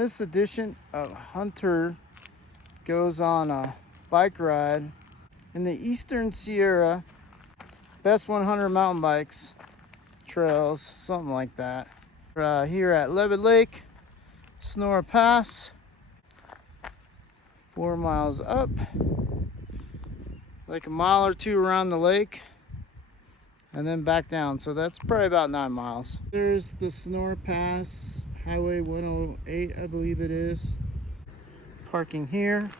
this edition of Hunter goes on a bike ride in the Eastern Sierra, best 100 mountain bikes, trails, something like that. Here at Leavitt Lake, Sonora Pass, 4 miles up, like a mile or two around the lake, and then back down. So that's probably about 9 miles. There's the Sonora Pass, Highway 108, I believe it is. Parking here.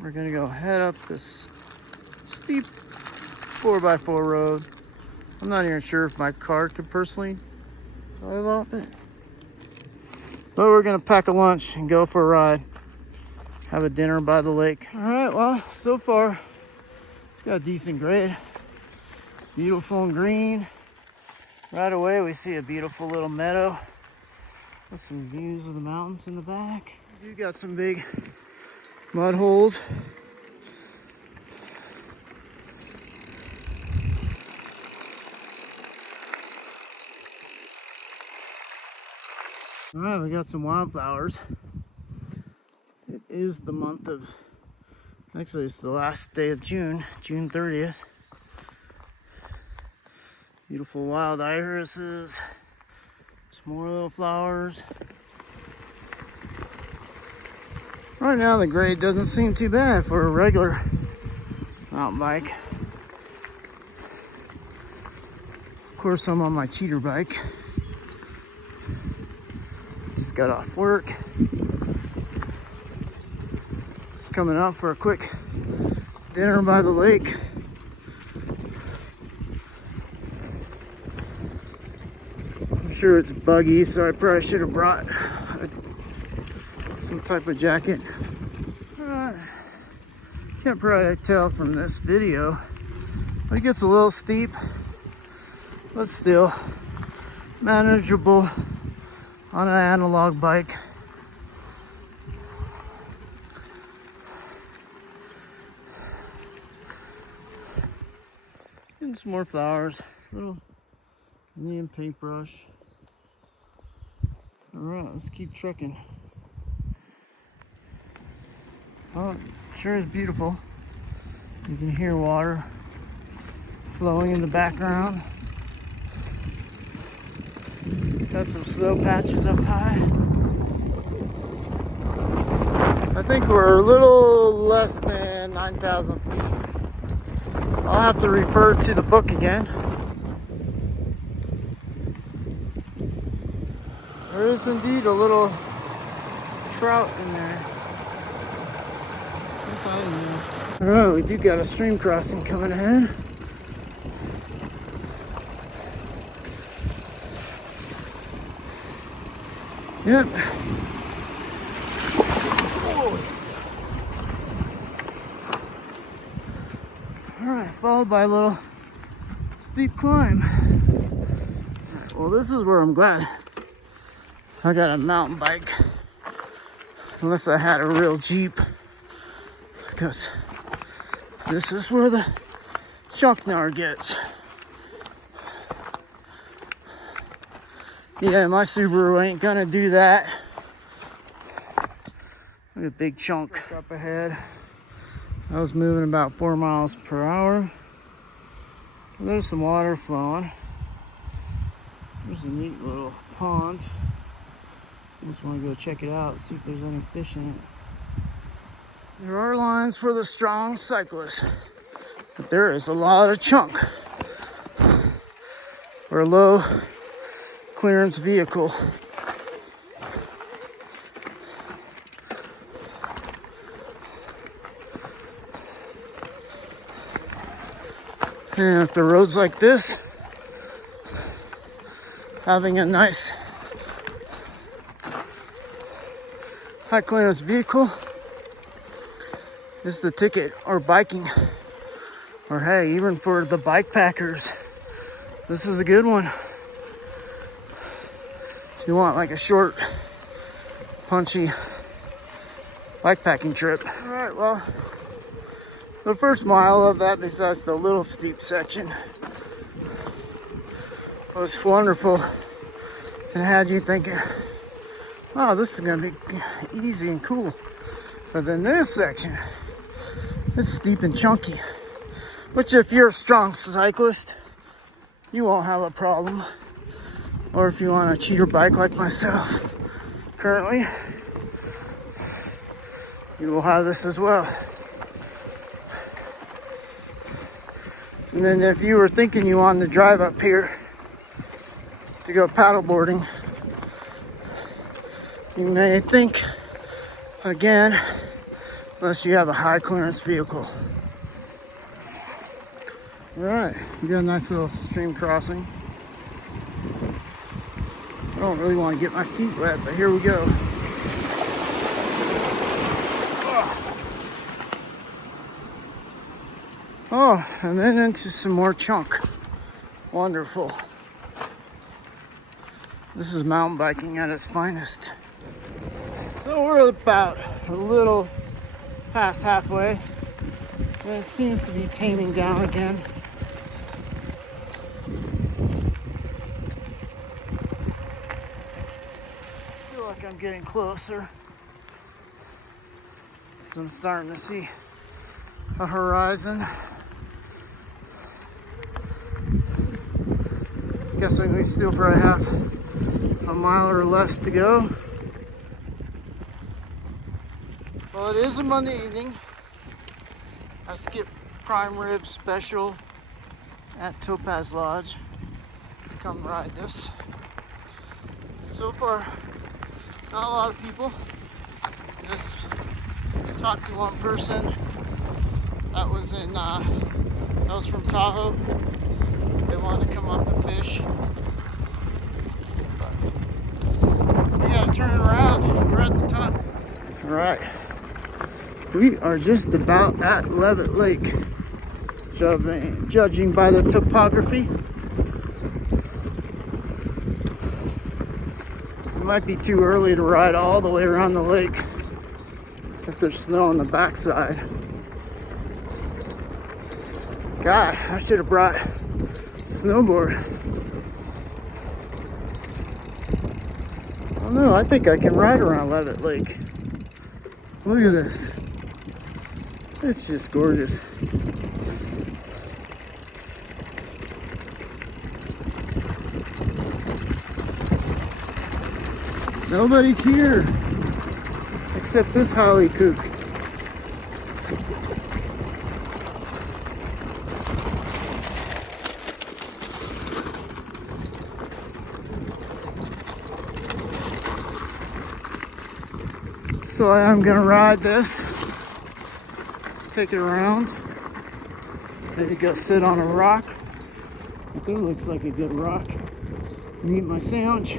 We're gonna go head up this steep 4x4 road. I'm not even sure if my car could personally drive off it. But we're gonna pack a lunch and go for a ride. Have a dinner by the lake. All right, well, so far, it's got a decent grade. Beautiful and green. Right away, we see a beautiful little meadow with some views of the mountains in the back. You got some big mud holes. All right, we got some wildflowers. It is the month of, actually it's the last day of June, June 30th. Beautiful wild irises, some more little flowers. Right now the grade doesn't seem too bad for a regular mountain bike. Of course, I'm on my cheater bike. Just got off work. Just coming out for a quick dinner by the lake. I'm sure it's buggy, so I probably should have brought some type of jacket. Can't probably tell from this video, but it gets a little steep, but still manageable on an analog bike. And some more flowers, little neon paintbrush. All right, let's keep trekking. Oh, it sure is beautiful. You can hear water flowing in the background. Got some snow patches up high. I think we're a little less than 9,000 feet. I'll have to refer to the book again. There is indeed a little trout in there. Alright, we do got a stream crossing coming ahead. Yep. Alright, followed by a little steep climb. Right, well, this is where I'm glad I got a mountain bike. Unless I had a real Jeep. Because this is where the chucknar gets. Yeah, my Subaru ain't gonna do that. Look at a big chunk up ahead. I was moving about 4 miles per hour. There's some water flowing. There's a neat little pond. Just want to go check it out, see if there's any fish in it. There are lines for the strong cyclist, but there is a lot of chunk for a low clearance vehicle. And if the road's like this, having a nice high clearance vehicle is the ticket, or biking, or hey, even for the bike packers, this is a good one. If you want like a short, punchy bike packing trip. All right, well, the first mile of that, besides the little steep section, was wonderful and had you thinking, Oh, this is gonna be easy and cool. But then this section, it's steep and chunky. Which if you're a strong cyclist, you won't have a problem. Or if you want to cheat your bike like myself, currently, you will have this as well. And then if you were thinking you wanted to drive up here to go paddleboarding, you may think again, unless you have a high clearance vehicle. All right, we got a nice little stream crossing. I don't really want to get my feet wet, but here we go. Oh, and then into some more chunk. Wonderful. This is mountain biking at its finest. So we're about a little past halfway, and it seems to be taming down again. I feel like I'm getting closer. So I'm starting to see a horizon. Guessing we still probably have a mile or less to go. Well, it is a Monday evening. I skipped prime rib special at Topaz Lodge to come ride this. So far, not a lot of people. Just talked to one person that was from Tahoe. They wanted to come up and fish. But we gotta turn around. We're at the top. All right. We are just about at Leavitt Lake, judging by the topography. It might be too early to ride all the way around the lake if there's snow on the backside. God, I should have brought a snowboard. I don't know, I think I can ride around Leavitt Lake. Look at this. It's just gorgeous. Nobody's here except this holly kook. So I'm gonna ride this, take it around, maybe go sit on a rock. I think it looks like a good rock. And eat my sandwich.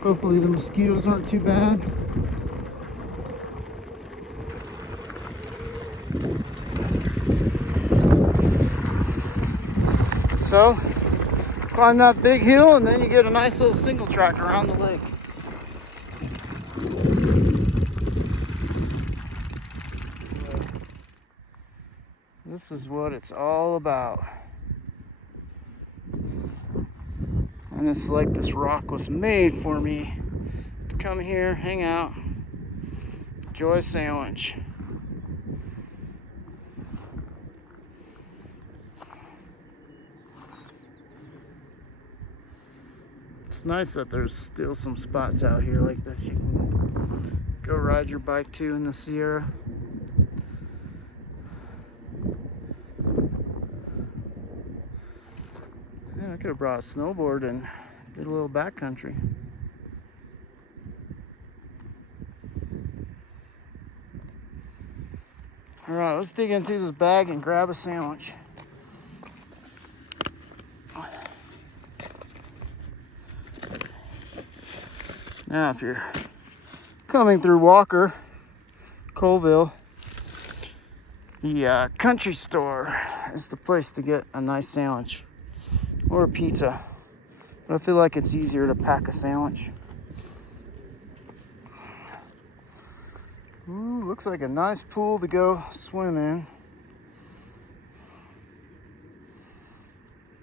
Hopefully the mosquitoes aren't too bad. So, climb that big hill and then you get a nice little single track around the lake. This is what it's all about. And it's like this rock was made for me to come here, hang out, enjoy a sandwich. It's nice that there's still some spots out here like this you can go ride your bike to in the Sierra. I could have brought a snowboard and did a little backcountry. All right, let's dig into this bag and grab a sandwich. Now, if you're coming through Walker, Colville, the country store is the place to get a nice sandwich. Or a pizza. But I feel like it's easier to pack a sandwich. Ooh, looks like a nice pool to go swim in.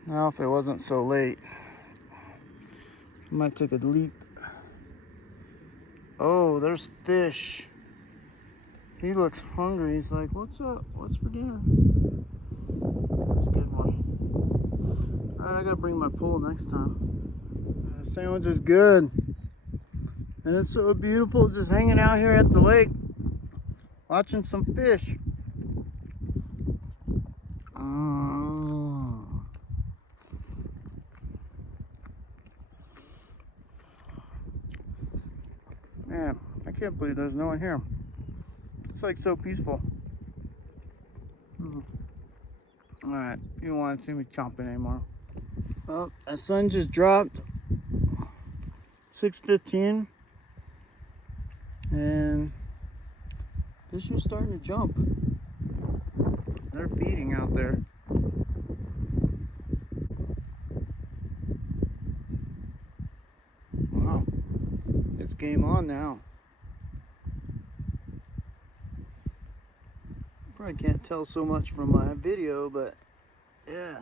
Now, if it wasn't so late, I might take a leap Oh, there's fish. He looks hungry. He's like, what's up? What's for dinner? That's a good one. All right, I gotta bring my pole next time. The sandwich is good. And it's so beautiful just hanging out here at the lake, watching some fish. Man, I can't believe there's no one here. It's like so peaceful. All right, you don't want to see me chomping anymore. Well, the sun just dropped. 6:15, and fish are starting to jump. They're feeding out there. Wow, it's game on now. Probably can't tell so much from my video, but yeah.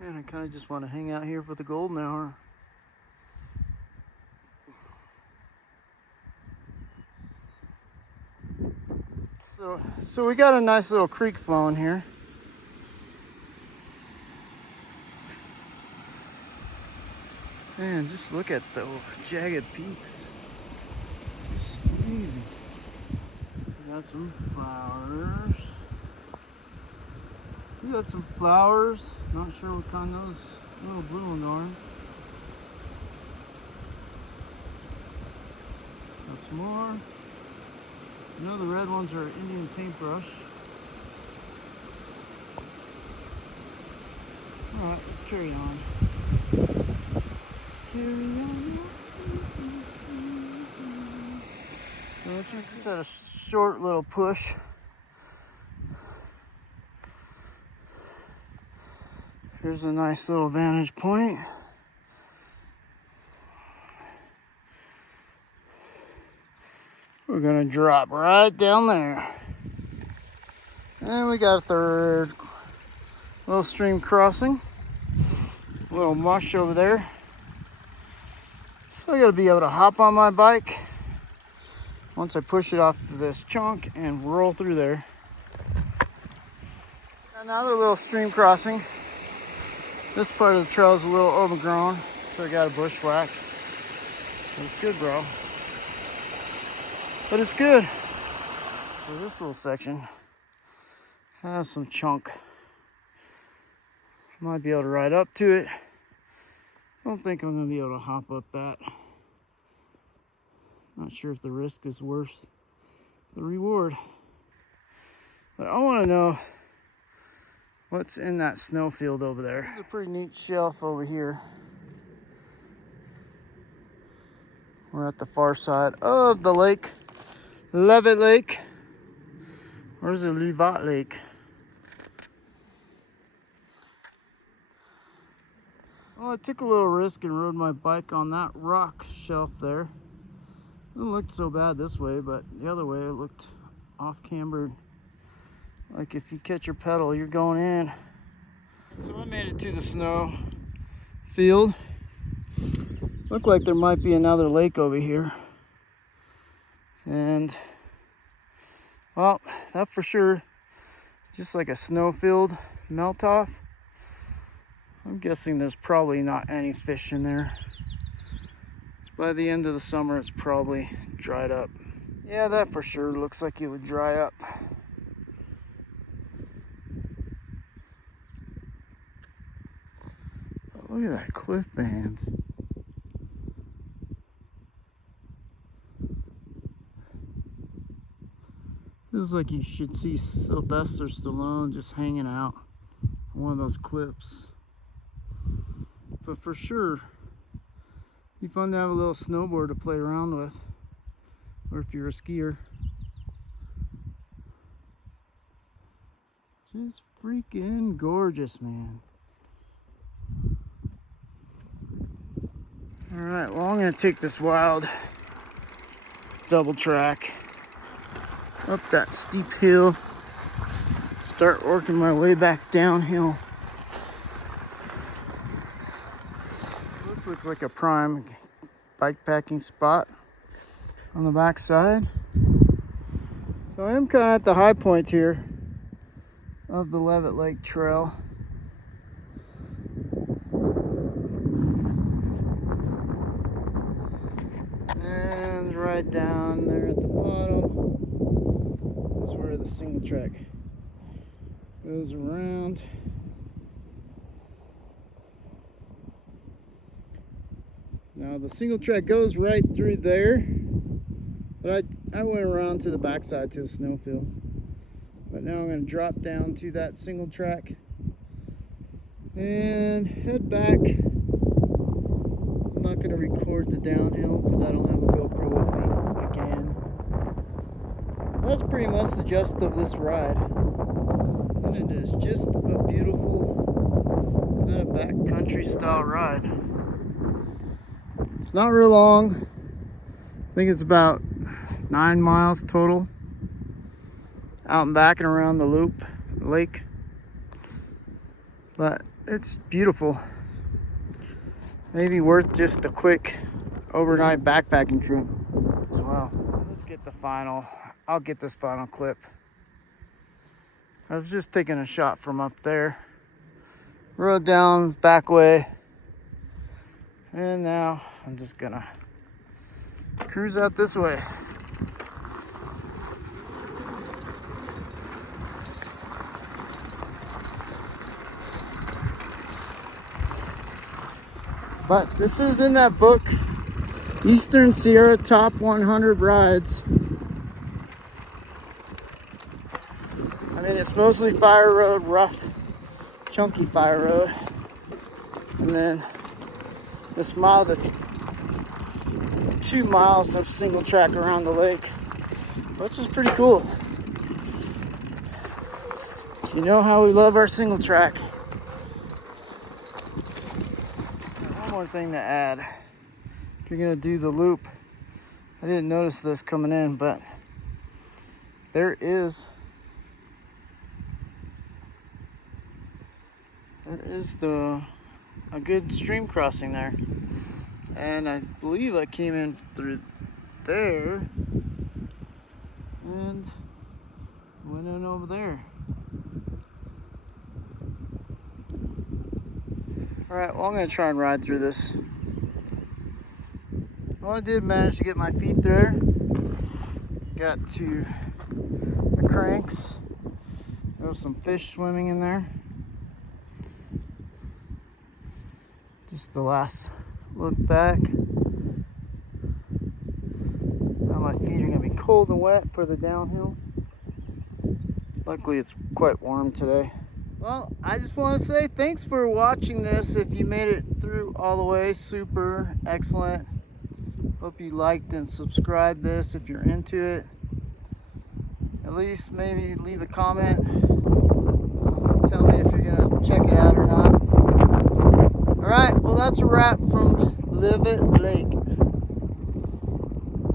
Man, I kind of just want to hang out here for the golden hour. So we got a nice little creek flowing here. Man, just look at the jagged peaks. It's amazing. We got some flowers. We got some flowers. Not sure what kind those little blue ones are. Got some more. You know the red ones are Indian paintbrush. Alright, let's carry on. Just had a short little push. Here's a nice little vantage point. We're gonna drop right down there. And we got a third little stream crossing. A little mush over there. So I gotta be able to hop on my bike once I push it off to this chunk and roll through there. Another little stream crossing. This part of the trail is a little overgrown, so I got a bushwhack. But it's good, bro. But it's good. So this little section has some chunk. Might be able to ride up to it. I don't think I'm gonna be able to hop up that. Not sure if the risk is worth the reward. But I want to know what's in that snowfield over there. This is a pretty neat shelf over here. We're at the far side of the lake. Leavitt Lake. Where's the Leavitt Lake? Well, I took a little risk and rode my bike on that rock shelf there. Didn't look so bad this way, but the other way it looked off-cambered. Like if you catch your pedal, you're going in. So I made it to the snow field. Looked like there might be another lake over here. And, well, that for sure, just like a snowfield melt off. I'm guessing there's probably not any fish in there. By the end of the summer, it's probably dried up. Yeah, that for sure looks like it would dry up. Oh, look at that cliff band. Feels like you should see Sylvester Stallone just hanging out on one of those cliffs. But for sure, be fun to have a little snowboard to play around with, or if you're a skier. Just freaking gorgeous, man. All right, well, I'm gonna take this wild double track up that steep hill, start working my way back downhill. This looks like a prime bike packing spot on the back side. So I am kind of at the high point here of the Leavitt Lake Trail. And right down there at the bottom is where the single track goes around. Now the single track goes right through there, but I went around to the backside to the snowfield. But now I'm going to drop down to that single track and head back. I'm not going to record the downhill because I don't have a GoPro with me again. That's pretty much the gist of this ride. And it is just a beautiful kind of backcountry style ride. It's not real long. I think it's about 9 miles total. Out and back and around the loop lake. But it's beautiful. Maybe worth just a quick overnight backpacking trip as well. Let's get the final. I'll get this final clip. I was just taking a shot from up there. Rode down back way. And now I'm just gonna cruise out this way. But this is in that book, Eastern Sierra Top 100 Rides. I mean, it's mostly fire road, rough, chunky fire road. And then this mile to 2 miles of single track around the lake, which is pretty cool. You know how we love our single track. One more thing to add. If you're gonna do the loop, I didn't notice this coming in, but there is a good stream crossing there. And I believe I came in through there and went in over there. Alright, well, I'm going to try and ride through this. Well, I did manage to get my feet there. Got to the cranks. There was some fish swimming in there. Just the last look back. Now my feet are going to be cold and wet for the downhill. Luckily it's quite warm today. Well, I just want to say thanks for watching this. If you made it through all the way, super excellent. Hope you liked and subscribed this if you're into it. At least maybe leave a comment. Tell me if you're going to check it out or not. Alright, well, that's a wrap from Leavitt Lake.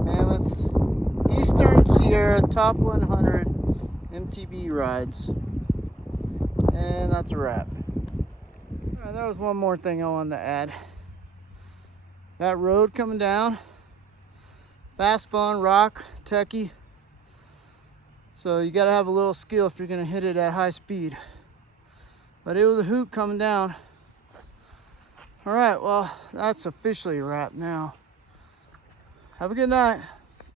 Mammoth's Eastern Sierra Top 100 MTB rides. And that's a wrap. Alright, there was one more thing I wanted to add. That road coming down, fast, fun, rock, techie. So you gotta have a little skill if you're gonna hit it at high speed. But it was a hoot coming down. Alright, well, that's officially a wrap now. Have a good night.